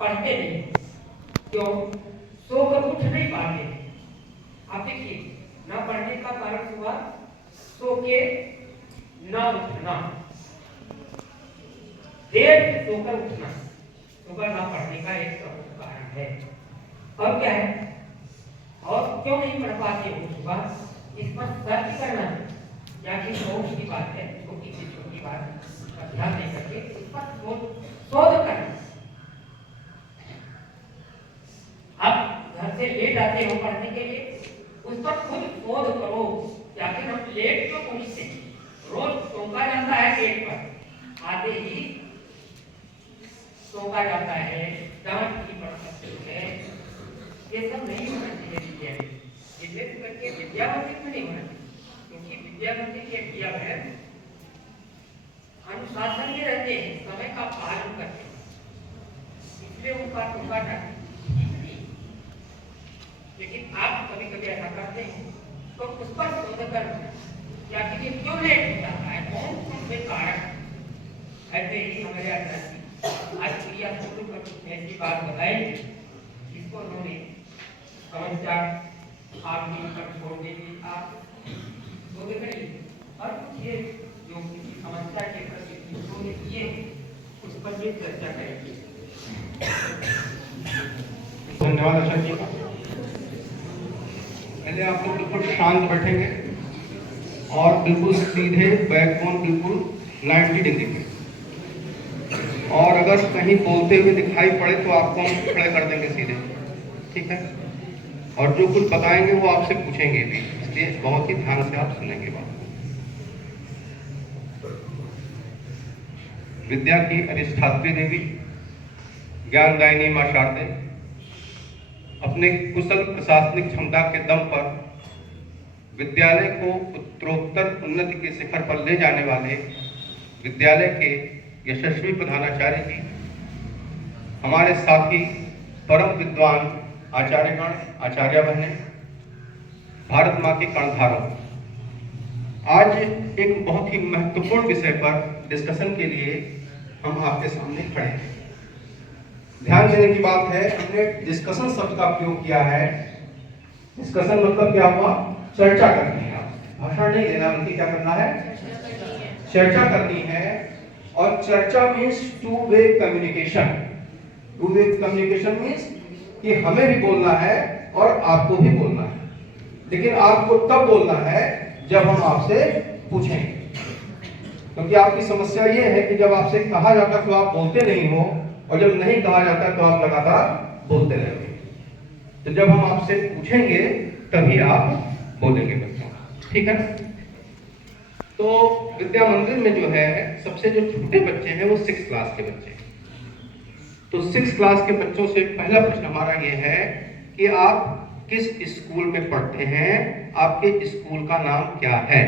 पढ़ते नहीं। क्यों? सोकर उठ नहीं पाते। आप देखिए, ना पढ़ने का कारण हुआ सो के ना उठना, देर से सोकर उठना, सुबह ना पढ़ने का एक प्रमुख कारण है। और क्या है? और क्यों नहीं पढ़ पाते हो सुबह? इस पर सर्च करना, या कि सोच की बात है, छोटी से छोटी बात पर ध्यान नहीं करके इस पर शोध करना। आप घर से लेट आते हो पढ़ने के लिए, उस पर खुद शोध करो कि आखिर हम लेट क्यों पहुंचते हैं। रोज टोका जाता है गेट पर, आते ही टोका जाता है, डांट भी पड़ सकती है। ये सब नहीं होना चाहिए विद्यालय। विशेष करके विद्या मंदिर में नहीं होना चाहिए, क्योंकि विद्या मंदिर के विद्यालय अनुशासन में रहते हैं, समय का पालन करते हैं, इसलिए उनका टोका जाता है। लेकिन आप कभी कभी ऐसा करते हैं तो उस पर शोध कर, या कि क्यों लेट हो जाता है, कौन कौन से कारण। ऐसे ही हमारे आज प्रिया शुरू कर ऐसी बात बताई जिसको उन्होंने समस्या आप भी कर छोड़ देंगे, आप शोध करिए और कुछ ये जो किसी समस्या के प्रति उन्होंने किए उस पर भी चर्चा करेंगे। धन्यवाद आशा जी का। पहले आप लोग बिल्कुल शांत बैठेंगे और बिल्कुल सीधे, बैकबोन बिल्कुल 90 डिग्री पे, और अगर कहीं बोलते हुए दिखाई पड़े तो आपको हम खड़े कर देंगे सीधे, ठीक है? और जो कुछ बताएंगे वो आपसे पूछेंगे भी, इसलिए बहुत ही ध्यान से आप सुनेंगे बात। विद्या की अधिष्ठात्री देवी ज्ञानदायिनी मां शारदे अपने कुशल प्रशासनिक क्षमता के दम पर विद्यालय को उत्तरोत्तर उन्नति के शिखर पर ले जाने वाले विद्यालय के यशस्वी प्रधानाचार्य जी, हमारे साथी परम विद्वान आचार्यगण, आचार्य बहने, भारत माँ के कर्णधारों, आज एक बहुत ही महत्वपूर्ण विषय पर डिस्कशन के लिए हम आपके सामने खड़े हैं। ध्यान देने की बात है, हमने डिस्कशन शब्द का प्रयोग किया है। डिस्कशन मतलब क्या हुआ? चर्चा करनी है, भाषण नहीं देना, बल्कि क्या करना है? चर्चा करनी है। और चर्चा means two way communication. Two way communication means कि हमें भी बोलना है और आपको भी बोलना है, लेकिन आपको तब बोलना है जब हम आपसे पूछेंगे। क्योंकि आपकी समस्या ये है कि जब आपसे कहा जाता तो आप बोलते नहीं हो, और जब नहीं कहा जाता तो आप लगातार बोलते रहोगे। तो जब हम आपसे पूछेंगे तभी आप बोलेंगे बच्चों, ठीक है? तो विद्या मंदिर में जो है सबसे जो छोटे बच्चे हैं वो 6 क्लास के बच्चे हैं। तो 6 क्लास के बच्चों से पहला प्रश्न हमारा ये है कि आप किस स्कूल में पढ़ते हैं, आपके स्कूल का नाम क्या है?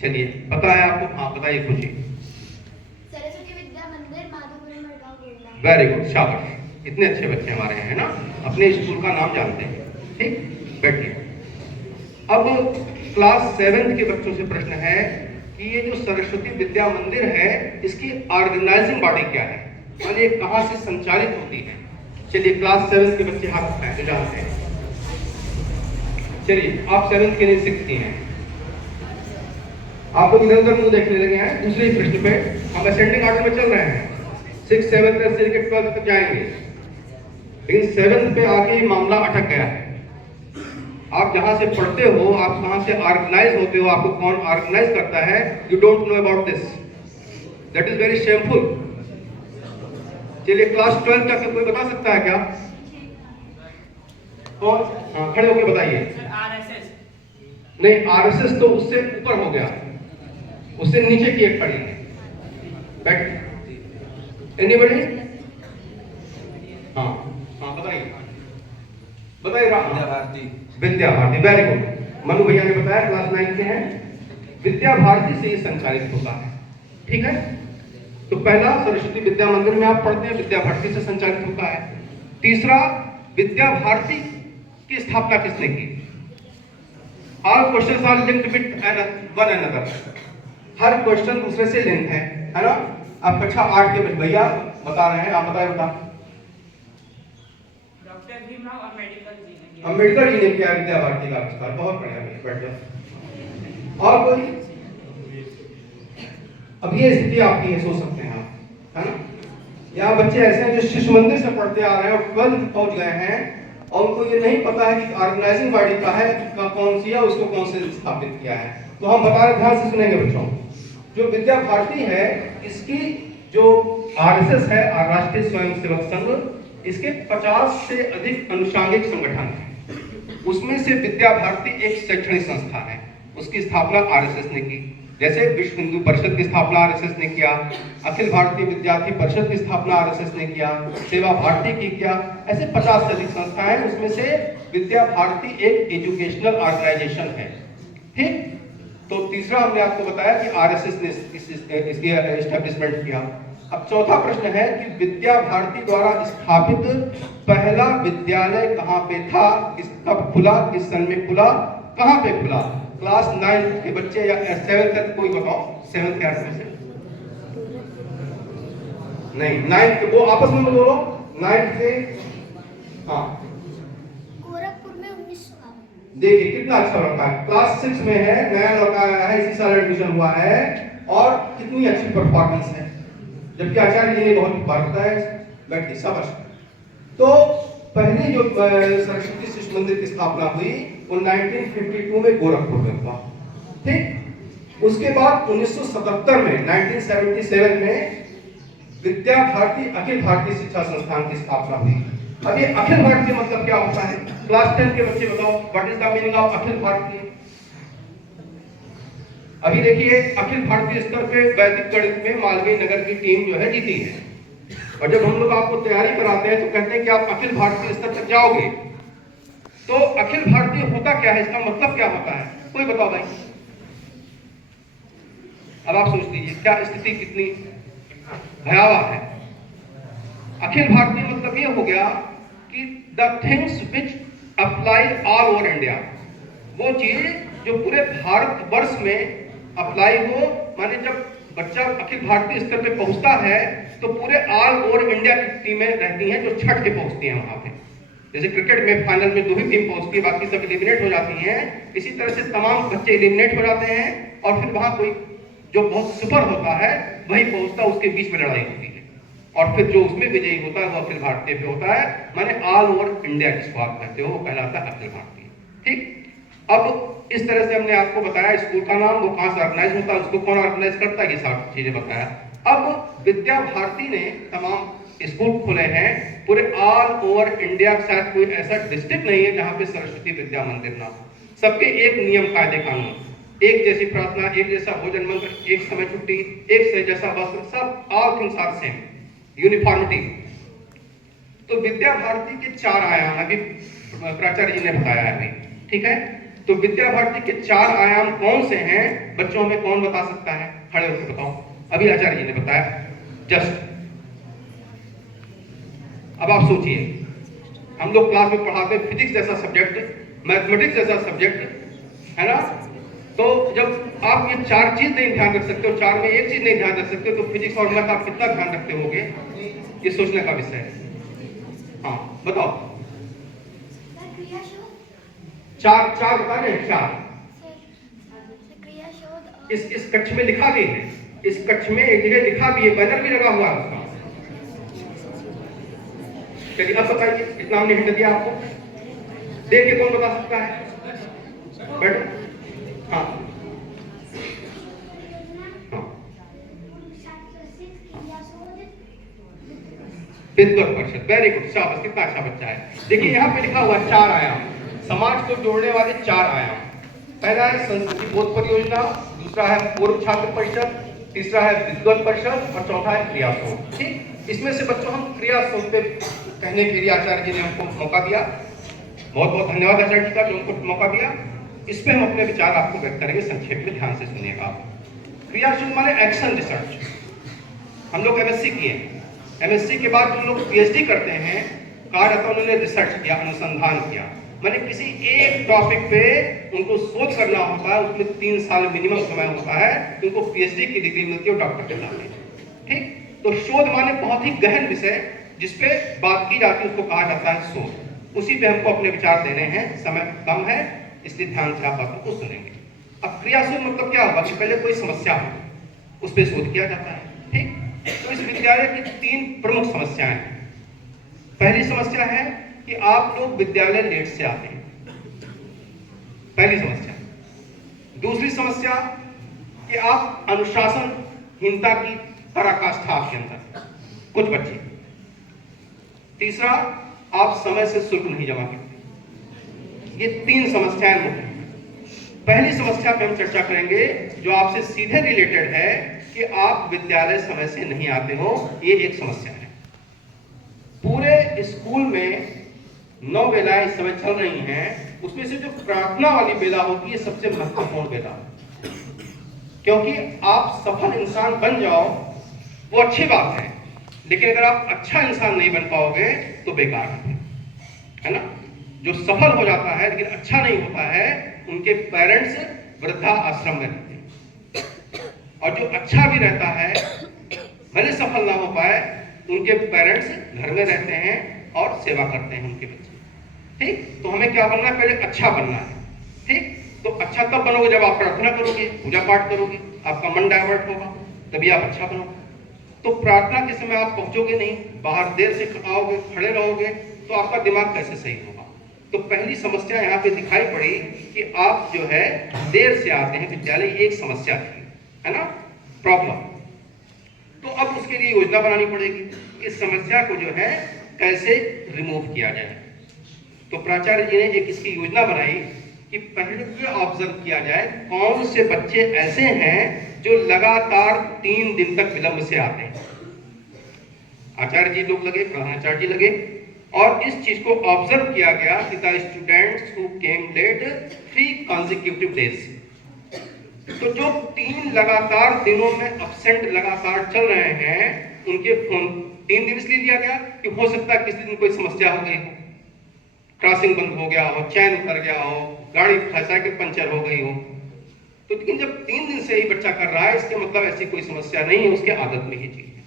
चलिए, पता है आपको? हाँ बताइए खुशी। सरस्वती विद्या मंदिर, माधोपुर, मड़गांव। वेरी गुड, शाबाश। इतने अच्छे बच्चे हमारे हैं ना, अपने स्कूल का नाम जानते हैं। ठीक, बैठिए। अब क्लास 7 के बच्चों से प्रश्न है कि ये जो सरस्वती विद्या मंदिर है इसकी ऑर्गेनाइजिंग बॉडी क्या है, माने ये कहाँ से संचालित होती है? चलिए, क्लास 7 के बच्चे हाथ उठाएं जो जानते हैं। चलिए, आप 7th के लिए 6 की हैं, आप लोग इधर उधर मुंह देखने लगे हैं। दूसरे प्रश्न पे हम असेंडिंग ऑर्डर में चल रहे हैं, 6, 7 से लेकर 12 तक जाएंगे, लेकिन 7th पे आके ही मामला अटक गया है। आप जहां से पढ़ते हो, आप कहां से ऑर्गेनाइज होते हो, आपको कौन ऑर्गेनाइज करता है, you don't know about this, that is very shameful. चलिए, क्लास 12 तक कोई बता सकता है क्या? कौन? हाँ, खड़े होकर बताइए। नहीं, आरएसएस तो उससे ऊपर हो गया, उससे नीचे की एक खड़ी है। बैठ। एनीबॉडी? हाँ हाँ, बताइए बताइए। विद्या भारती। Vidya Bharati, very good. मनु भैया ने बताया क्लास 9 के हैं। विद्या भारती से ये संचालित होता है, ठीक है? तो पहला, सरस्वती विद्या मंदिर में आप पढ़ते हैं, विद्या भारती से संचालित होता है। तीसरा, विद्या भारती की स्थापना किसने की? All questions are linked with one another. Her question दूसरे से लिंक है ना? आप कक्षा 8 के भैया बता रहे हैं, आप बताए बता। डॉक्टर भीमराव अम्बेडकर जी ने किया। अम्बेडकर जी ने किया विद्या भारती का आविष्कार। बहुत बढ़िया, बैठ जाओ। और कोई? अब ये स्थिति आपकी है, सोच सकते हैं आप, है ना? यहाँ बच्चे ऐसे हैं जो शिशु मंदिर से पढ़ते आ रहे हैं और 12th पहुंच गए हैं और उनको ये नहीं पता है कि ऑर्गेनाइजिंग बॉडी का है, कौन सी है, उसको कौन से स्थापित किया है। तो हम बता रहे, ध्यान से सुनेंगे बच्चों। जो विद्या भारती है, इसकी जो आरएसएस है, राष्ट्रीय स्वयंसेवक संघ, इसके 50 से अधिक अनुषांगिक संगठन हैं। उसमें से विद्या भारती एक शैक्षणिक संस्था है। उसकी स्थापना आरएसएस ने की। जैसे विश्व हिंदू परिषद की स्थापना आरएसएस ने किया, अखिल भारतीय विद्यार्थी परिषद की स्थापना आरएसएस ने किया, सेवा भारती की किया, ऐसे 50 से अधिक संस्थाएं। उसमें से विद्या भारती एक एजुकेशनल ऑर्गेनाइजेशन है। ठीक, तो तीसरा हमने आपको बताया कि आरएसएस ने इसकी एस्टेब्लिशमेंट किया। अब चौथा प्रश्न है कि विद्या भारती द्वारा स्थापित पहला विद्यालय कहाँ पे था, कब खुला, किस सन में खुला, कहाँ पे खुला? क्लास 9 के बच्चे या 7 तक कोई बताओ। 7 के आसपास से नहीं, 9 के, वो आपस में बोलो 9 से। हाँ, गोरखपुर में 1952। देखिए कितना अच्छा लड़का है, क्लास 6 में है, नया लड़का आया है, इसी साल एडमिशन हुआ है और कितनी अच्छी परफॉर्मेंस है। जबकि आचार्य जी ने बहुत बार बताया। बैठिए, शाबाश। तो पहली जो सरस्वती शिशु मंदिर की स्थापना हुई वो 1952 में गोरखपुर में हुआ। ठीक, उसके बाद 1977 में 1977 में विद्या भारती अखिल भारतीय शिक्षा संस्थान की स्थापना हुई। अब ये अखिल भारतीय मतलब क्या होता है? क्लास 10 के बच्चे बताओ, what is the meaning of अखिल भारतीय? अभी देखिए, अखिल भारतीय स्तर पे वैदिक गणित में मालवीय नगर की टीम जो है जीती है। और जब हम लोग आपको तैयारी कराते हैं तो कहते हैं कि आप अखिल भारतीय स्तर तक जाओगे। तो अखिल भारतीय होता क्या है, इसका मतलब क्या होता है? कोई बताओ भाई। अब आप सोच लीजिए क्या स्थिति कितनी भयावह है। अखिल भारतीय मतलब ये हो गया कि the things which apply all over India, वो चीज जो पूरे भारतवर्ष में अप्लाई हो। माने जब बच्चा अखिल भारतीय स्तर पे पहुंचता है तो पूरे ऑल ओवर इंडिया की टीमें रहती हैं जो छठ के पहुंचती हैं वहां पे। जैसे क्रिकेट में फाइनल में 2 ही टीम पहुंचती है, बाकी सब एलिमिनेट हो जाती हैं। इसी तरह से तमाम बच्चे एलिमिनेट हो जाते हैं और फिर वहां कोई जो बहुत सुपर होता है वही पहुंचता है, उसके बीच में लड़ाई होती है और फिर जो उसमें विजयी होता है वो अखिल भारतीय पे होता है। माने ऑल ओवर इंडिया जिसको आप कहते हो वो कहलाता है अखिल भारतीय। ठीक, अब इस तरह से हमने आपको बताया स्कूल का नाम, वो कहां से ऑर्गेनाइज होता है, उसको कौन ऑर्गेनाइज करता है, ये सारी चीजें बताया। अब विद्या भारती ने तमाम स्कूल खोले हैं पूरे ऑल ओवर इंडिया। शायद कोई ऐसा डिस्ट्रिक्ट नहीं है जहां पे सरस्वती विद्या मंदिर ना हो। सबके एक नियम कायदे कानून, एक जैसी प्रार्थना, एक जैसा भोजन मंत्र, एक समय छुट्टी, एक से जैसा वस्त्र, सब all things are same, uniformity. तो विद्या भारती के 4 आयाम अभी प्राचार्य जी ने बताया है अभी। ठीक है, तो विद्या भारती के 4 आयाम कौन से हैं? बच्चों में कौन बता सकता है? खड़े होकर बताओ। अभी आचार्य जी ने बताया जस्ट। अब आप सोचिए, हम लोग क्लास में पढ़ाते हैं फिजिक्स जैसा सब्जेक्ट, मैथमेटिक्स जैसा सब्जेक्ट, है ना? तो जब आप ये 4 चीज नहीं ध्यान रख सकते हो, 4 में एक चीज नहीं ध्यान रख सकते हो, तो फिजिक्स और मैथ आप कितना ध्यान रखते होगे? ये सोचने का विषय है। हाँ बताओ। 4 बता रहे हैं, 4 इस कक्ष में लिखा भी है। इस कक्ष में एक जगह लिखा भी है, बैनर भी लगा हुआ है उसका। चलिए अब बताइए, इतना हमने हिंट दिया आपको, देख के कौन बता सकता है? बैठो। हाँ विद्वत परिषद, वेरी गुड, शाबाश, कितना अच्छा बच्चा है। देखिए यहाँ पे लिखा हुआ 4 आयाम, समाज को जोड़ने वाले 4 आयाम। पहला है संस्कृति बोध परियोजना, दूसरा है पूर्व छात्र परिषद, तीसरा है विद्वत परिषद और चौथा है क्रियाशोध। ठीक, इसमें से बच्चों हम क्रियाशोध पे कहने के लिए आचार्य जी ने हमको मौका दिया। बहुत बहुत धन्यवाद आचार्य जी का जो हमको मौका दिया। इस पे हम अपने विचार आपको व्यक्त करेंगे, संक्षेप में ध्यान से सुनिएगा। क्रियाशोध माने एक्शन रिसर्च। हम लोग एमएससी किए, एमएससी के बाद जो लोग पीएचडी करते हैं, कहा जाता है उन्होंने रिसर्च किया, अनुसंधान किया। माने किसी एक टॉपिक पे उनको शोध करना होता है, उसमें 3 साल मिनिमम समय होता है, उनको पीएचडी की डिग्री मिलती है डॉक्टर के नाम पे। ठीक, तो शोध माने बहुत ही गहन विषय जिसपे बात की जाती है, उसको कहा जाता है शोध। उसी पे हमको अपने विचार देने हैं, समय कम है इसलिए ध्यान से आप बातों को सुनेंगे। अब क्रियाशील मतलब क्या होगा कि पहले कोई समस्या हो उस पर शोध किया जाता है, ठीक। तो इस विद्यालय की 3 प्रमुख समस्याएं हैं। पहली समस्या है कि आप लोग विद्यालय लेट से आते हैं, पहली समस्या। दूसरी समस्या कि आप अनुशासनहीनता की पराकाष्ठा आपके अंदर कुछ बच्चे। तीसरा, आप समय से शुल्क नहीं जमा करते। ये 3 समस्याएं मुख्य हैं। पहली समस्या पे हम चर्चा करेंगे जो आपसे सीधे रिलेटेड है कि आप विद्यालय समय से नहीं आते हो। ये एक समस्या है। पूरे स्कूल में 9 बेलाएं इस समय चल रही हैं, उसमें से जो प्रार्थना वाली बेला होती है सबसे महत्वपूर्ण बेला, क्योंकि आप सफल इंसान बन जाओ वो अच्छी बात है, लेकिन अगर आप अच्छा इंसान नहीं बन पाओगे तो बेकार है ना। जो सफल हो जाता है लेकिन अच्छा नहीं होता है, उनके पेरेंट्स वृद्धा आश्रम में रहते हैं, और जो अच्छा भी रहता है भले सफल ना हो पाए, उनके पेरेंट्स घर में रहते हैं और सेवा करते हैं उनके बच्चे, ठीक। तो हमें क्या बनना है, पहले अच्छा बनना है, ठीक। तो अच्छा तब बनोगे जब आप प्रार्थना करोगे, पूजा पाठ करोगे, आपका मन डाइवर्ट होगा, तभी आप अच्छा बनोगे। तो प्रार्थना के समय आप पहुंचोगे नहीं, बाहर देर से आओगे, खड़े रहोगे, तो आपका दिमाग कैसे सही होगा। तो पहली समस्या यहाँ पे दिखाई पड़ी कि आप जो है देर से आते हैं विद्यालय, एक समस्या थी, है ना, प्रॉब्लम। तो अब उसके लिए योजना बनानी पड़ेगी, इस समस्या को जो है कैसे रिमूव किया जाए। तो प्राचार्य जी ने एक इसकी योजना बनाई कि पहले ये ऑब्जर्व किया जाए कौन से बच्चे ऐसे हैं जो लगातार 3 दिन तक विलंब से आते हैं। आचार्य जी लोग लगे, प्रधानाचार्य जी लगे, और इस चीज को ऑब्जर्व किया गया कि the students who came late 3 consecutive days। तो जो 3 लगातार दिनों में अब्सेंट लगातार चल रहे हैं, उनके फोन 3 दिन इसलिए लिया गया कि हो सकता है किसी दिन कोई समस्या हो गई हो, क्रॉसिंग बंद हो गया हो, चैन उतर गया हो, गाड़ी साइकिल पंचर हो गई हो। तो लेकिन जब 3 दिन से ही बच्चा कर रहा है, इसके मतलब ऐसी कोई समस्या नहीं है, उसके आदत में ही चीज है।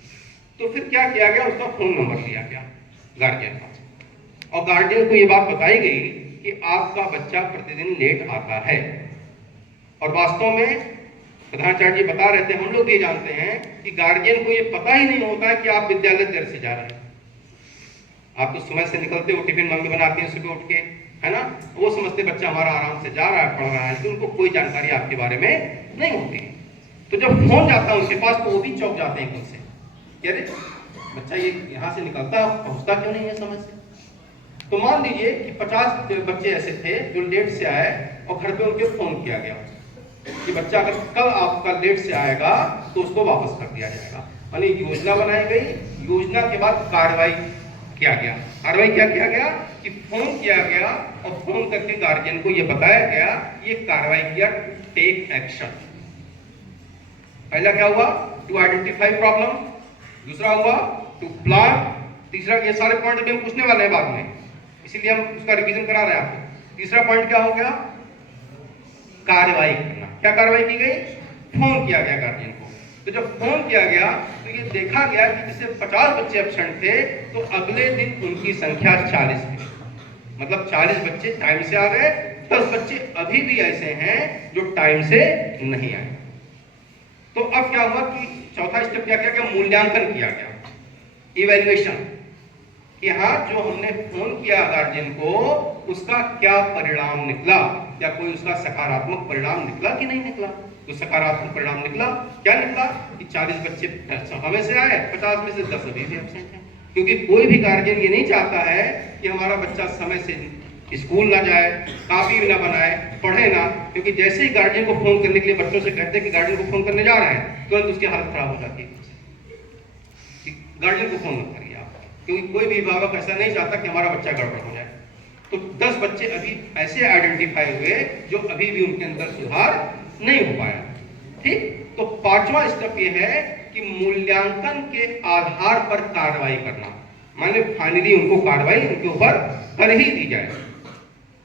तो फिर क्या किया गया, उसका फोन नंबर लिया गया गार्जियन का, और गार्जियन को ये बात बताई गई कि आपका बच्चा प्रतिदिन लेट आता है। और वास्तव में प्रधानाचार्य जी बता रहे थे, हम लोग ये जानते हैं कि गार्जियन को ये पता ही नहीं होता है कि आप विद्यालय देर से जा रहे हैं। आप तो समय से निकलते हो, टिफिन मम्मी बनाती है सुबह उठ के, है ना, वो समझते बच्चा हमारा आराम से जा रहा है, पढ़ रहा है, लेकिन उनको कोई जानकारी आपके बारे में नहीं होती। तो जब फोन जाता है उनके पास तो वो भी चौंक जाते हैं उनसे, अरे बच्चा ये यहाँ से निकलता पहुंचता क्यों नहीं है समय से। तो मान लीजिए कि 50 बच्चे ऐसे थे जो लेट से आए और घर पे उनके फोन किया गया कि बच्चा अगर कल आपका लेट से आएगा तो उसको वापस कर दिया जाएगा। यानी योजना बनाई गई, योजना के बाद कार्रवाई किया गया। कार्रवाई क्या किया गया कि फोन किया गया और फोन करके गार्जियन को यह बताया गया, ये कार्रवाई किया, टेक एक्शन। पहला क्या हुआ, टू आइडेंटिफाई प्रॉब्लम, दूसरा हुआ टू प्लान, तीसरा, ये सारे पॉइंट अभी हम पूछने वाले हैं बाद में, इसीलिए हम उसका रिवीजन करा रहे हैं आपको। तीसरा पॉइंट क्या हो गया, कार्रवाई करना। क्या कार्रवाई की गई, फोन किया गया गार्जियन को। तो जब फोन किया गया तो ये देखा गया कि जैसे 50 बच्चे एब्सेंट थे तो अगले दिन उनकी संख्या 40 थी, मतलब 40 बच्चे टाइम से आ गए, 10 बच्चे अभी भी ऐसे हैं जो टाइम से नहीं आए। तो अब क्या हुआ कि चौथा स्टेप क्या किया गया, मूल्यांकन किया गया, इवैल्यूएशन, कि हाँ जो हमने फोन किया गार्जियन को उसका क्या परिणाम निकला, या कोई उसका सकारात्मक परिणाम निकला कि नहीं निकला। तो सकारात्मक परिणाम निकला, क्या निकला कि 40 बच्चे हमें से आए, 50 में से 10 अभी भी एब्सेंट हैं। क्योंकि कोई भी गार्जियन ये नहीं चाहता है कि हमारा बच्चा समय से स्कूल ना जाए, काफी भी ना बनाए, पढ़े ना, क्योंकि जैसे ही गार्जियन को फोन करने के लिए बच्चों से कहते हैं कि गार्जियन को फोन करने जा रहे हैं, तुरंत उसकी हालत खराब हो जाती है। गार्जियन को फोन मत करिए आप, क्योंकि कोई भी अभिभावक ऐसा नहीं चाहता कि हमारा बच्चा गड़बड़ हो जाए। तो 10 बच्चे अभी ऐसे आइडेंटिफाई हुए जो अभी भी उनके अंदर सुधार नहीं हो पाया, ठीक। तो 5वां स्टेप ये है कि मूल्यांकन के आधार पर कार्रवाई करना, माने फाइनली उनको कार्रवाई उनके ऊपर कर ही दी जाए।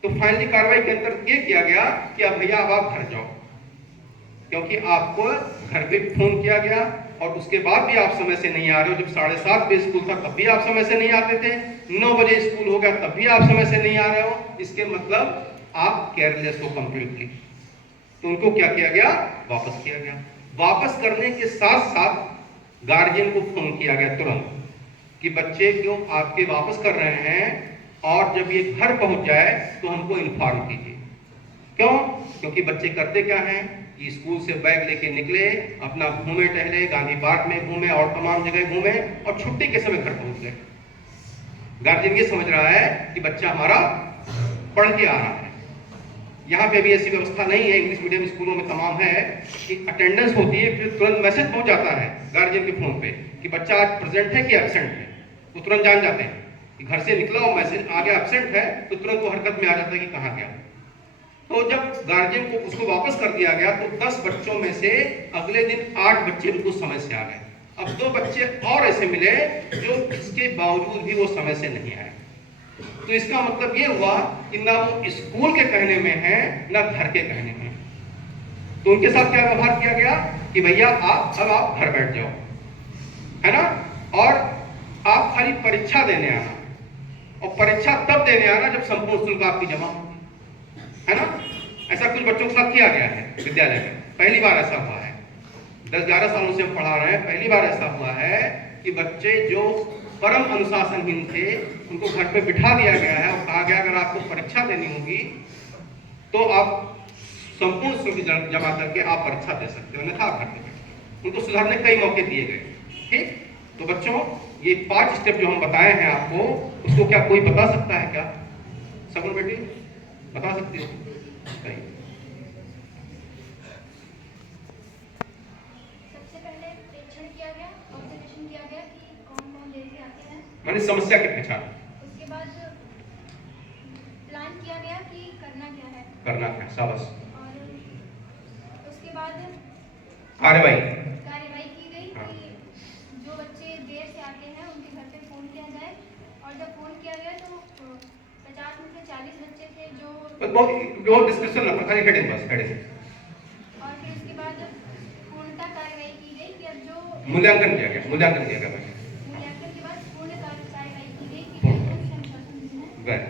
तो फाइनली कार्रवाई के अंदर ये किया गया कि अब भैया अब आप घर जाओ, क्योंकि आपको घर पे फोन किया गया और उसके बाद भी आप समय से नहीं आ रहे हो, जब 7:30 बजे स्कूल था तब भी आप समय से नहीं आते थे, 9 बजे स्कूल हो गया तब भी आप समय से नहीं आ रहे हो, इसके मतलब आप केयरलेस हो कंप्लीटली। तो उनको क्या किया गया? वापस किया गया। वापस करने के साथ साथ गार्जियन को फोन किया गया तुरंत कि बच्चे क्यों आपके वापस कर रहे हैं, और जब ये घर पहुंच जाए तो हमको इन्फॉर्म कीजिए। क्यों? क्योंकि बच्चे करते क्या हैं कि स्कूल से बैग लेके निकले, अपना घूमे टहले, गांधी पार्क में घूमे और तमाम जगह घूमे और छुट्टी के समय घर पहुंच गए। गार्जियन ये समझ रहा है कि बच्चा हमारा पढ़ के आ रहा है। यहाँ पे भी ऐसी व्यवस्था नहीं है, इंग्लिश मीडियम स्कूलों में तमाम है कि अटेंडेंस होती है, फिर तुरंत मैसेज पहुंच जाता है गार्जियन के फोन पे कि बच्चा आज प्रेजेंट है कि एब्सेंट है। वो तुरंत जान जाते हैं कि घर से निकला और मैसेज आ गया एब्सेंट है, तो तुरंत वो हरकत में आ जाता है कि कहाँ गया। तो जब गार्जियन को उसको वापस कर दिया गया तो 10 बच्चों में से अगले दिन 8 बच्चे उनको समय से आ गए। अब 2 बच्चे और ऐसे मिले जो इसके बावजूद भी वो समय से नहीं आए। तो इसका मतलब ये हुआ कि ना वो स्कूल के कहने में है ना घर के कहने में। तो उनके साथ क्या व्यवहार किया गया कि भैया अब आप घर बैठ जाओ, है ना, और आप खाली परीक्षा देने आना, और परीक्षा तब देने आना जब संपूर्ण शुल्क आपकी जमा होगी, है ना। ऐसा कुछ बच्चों के साथ किया गया है विद्यालय में, पहली बार ऐसा हुआ है। 10-11 सालों से हम पढ़ा रहे हैं, पहली बार ऐसा हुआ है कि बच्चे जो परम अनुशासनहीन थे उनको घर पे बिठा दिया गया है और कहा गया अगर आपको परीक्षा देनी होगी तो आप संपूर्ण शुल्क जमा करके आप परीक्षा दे सकते हो, अन्यथा घर पे बैठे। उनको सुधारने कई मौके दिए गए। ठीक, तो बच्चों ये 5 स्टेप जो हम बताए हैं आपको, उसको क्या कोई बता सकता है? क्या सगुन बेटी बता सकती हो? माने समस्या की पहचान, उसके बाद प्लान किया गया कि करना क्या है, शाबाश, और उसके बाद कार्यवाही की गई कि जो बच्चे देर से आते हैं उनके घर पे फोन किया जाए, और जब फोन किया गया तो 50 में से 40 बच्चे थे जो डिस्कशन ना खाली हेडिंग बस हेडिंग। और फिर उसके बाद पूर्णतः कार्रवाई की गई कि अब जो मूल्यांकन किया गया मूल्यांकन के बाद पूर्ण कार्रवाई की गई कि जो अनुशासन है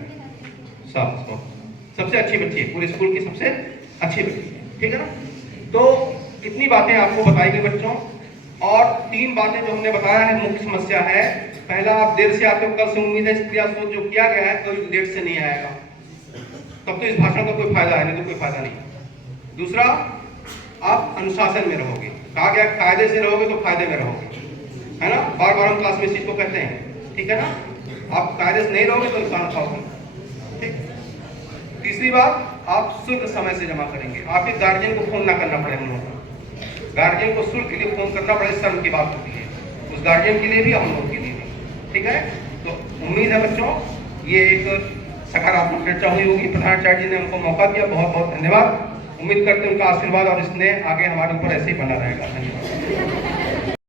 सबसे अच्छी बच्ची है, पूरे स्कूल की सबसे अच्छी बच्ची है, ठीक है ना। तो इतनी बातें आपको बताई गई बच्चों, और 3 बातें जो हमने बताया है मुख्य समस्या है। पहला, आप देर से आते हो, कल से उम्मीद है इस क्रिया सोच जो किया गया है कोई लेट से नहीं आएगा, तब तो इस भाषण का कोई फायदा है, नहीं तो कोई फायदा नहीं। दूसरा, आप अनुशासन में रहोगे, कहा गया कायदे से रहोगे तो फायदे में रहोगे, है ना। बार बार हम क्लास में इस चीज को कहते हैं, ठीक है ना। आप कायदे से नहीं रहोगे तो नुकसान खाओगे। ठीक, तीसरी बात, आप शुल्क समय से जमा करेंगे, आपके गार्जियन को फोन ना करना पड़े। हम लोगों को गार्जियन को शुल्क के लिए फोन करना पड़े, शर्म की बात होती है, उस गार्जियन के लिए भी हम लोग के लिए भी, ठीक है। तो उम्मीद है बच्चों ये एक सकारात्मक चर्चा हुई होगी। प्रधानाचार्य जी ने हमको मौका दिया, बहुत बहुत धन्यवाद। उम्मीद करते हैं उनका आशीर्वाद और स्नेह आगे हमारे ऊपर ऐसे ही बना रहेगा। धन्यवाद।